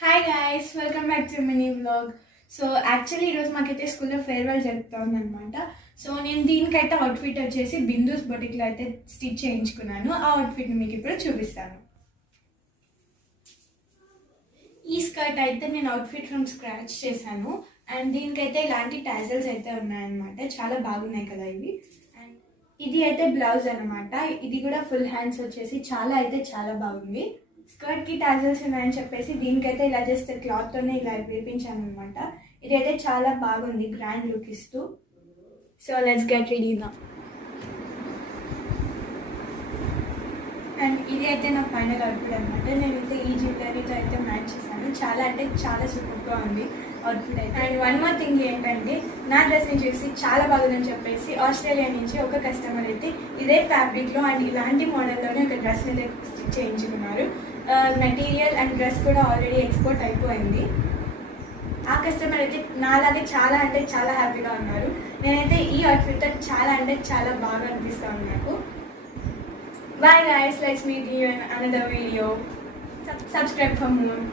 Hi guys, welcome back to mini vlog. So actually ఈరోజు మాకైతే స్కూల్లో ఫేర్వెల్ జరుగుతూ ఉందన్నమాట. సో నేను దీనికైతే అవుట్ఫిట్ వచ్చేసి బిందూస్ బొటిక్లో అయితే స్టిచ్ చేయించుకున్నాను. ఆ అవుట్ఫిట్ని మీకు ఇప్పుడు చూపిస్తాను. ఈ స్కర్ట్ అయితే నేను అవుట్ఫిట్ ఫ్రమ్ స్క్రాచ్ చేశాను. అండ్ దీనికైతే ఇలాంటి టాజల్స్ అయితే ఉన్నాయన్నమాట. చాలా బాగున్నాయి కదా ఇవి. అండ్ ఇది అయితే బ్లౌజ్ అనమాట. ఇది కూడా ఫుల్ హ్యాండ్స్ వచ్చేసి చాలా బాగుంది. స్కర్ట్ కి టాజల్స్ ఉన్నాయని చెప్పేసి దీనికైతే ఇలా జస్ట్ క్లాత్ తోనే ఇలా వేపించాను అనమాట. ఇదైతే చాలా బాగుంది, గ్రాండ్ లుక్ ఇస్తూ. సో లెట్స్ గెట్ రెడీ నా. అండ్ ఇది అయితే నా ఫైనల్ అవుట్ఫిట్ అనమాట. నేనైతే ఈ జ్యువెలరీతో అయితే మ్యాచ్ చేశాను. చాలా సూపర్గా ఉంది అవుట్ఫిట్ అయితే. అండ్ వన్ మోర్ థింగ్ ఏంటంటే, నా డ్రెస్ని చూసి చాలా బాగుందని చెప్పేసి ఆస్ట్రేలియా నుంచి ఒక కస్టమర్ అయితే ఇదే ఫ్యాబ్రిక్లో అండ్ ఇలాంటి మోడల్లోనే ఒక డ్రెస్ని అయితే స్టిచ్ చేయించుకున్నారు. మెటీరియల్ అండ్ డ్రెస్ కూడా ఆల్రెడీ ఎక్స్పోర్ట్ అయిపోయింది. ఆ కస్టమర్ అయితే నాలాగే చాలా హ్యాపీగా ఉన్నారు. నేనైతే ఈ అవుట్ఫిట్తో చాలా బాగా అనిపిస్తాను నాకు. Bye guys, let's meet you in another video. Subscribe for more.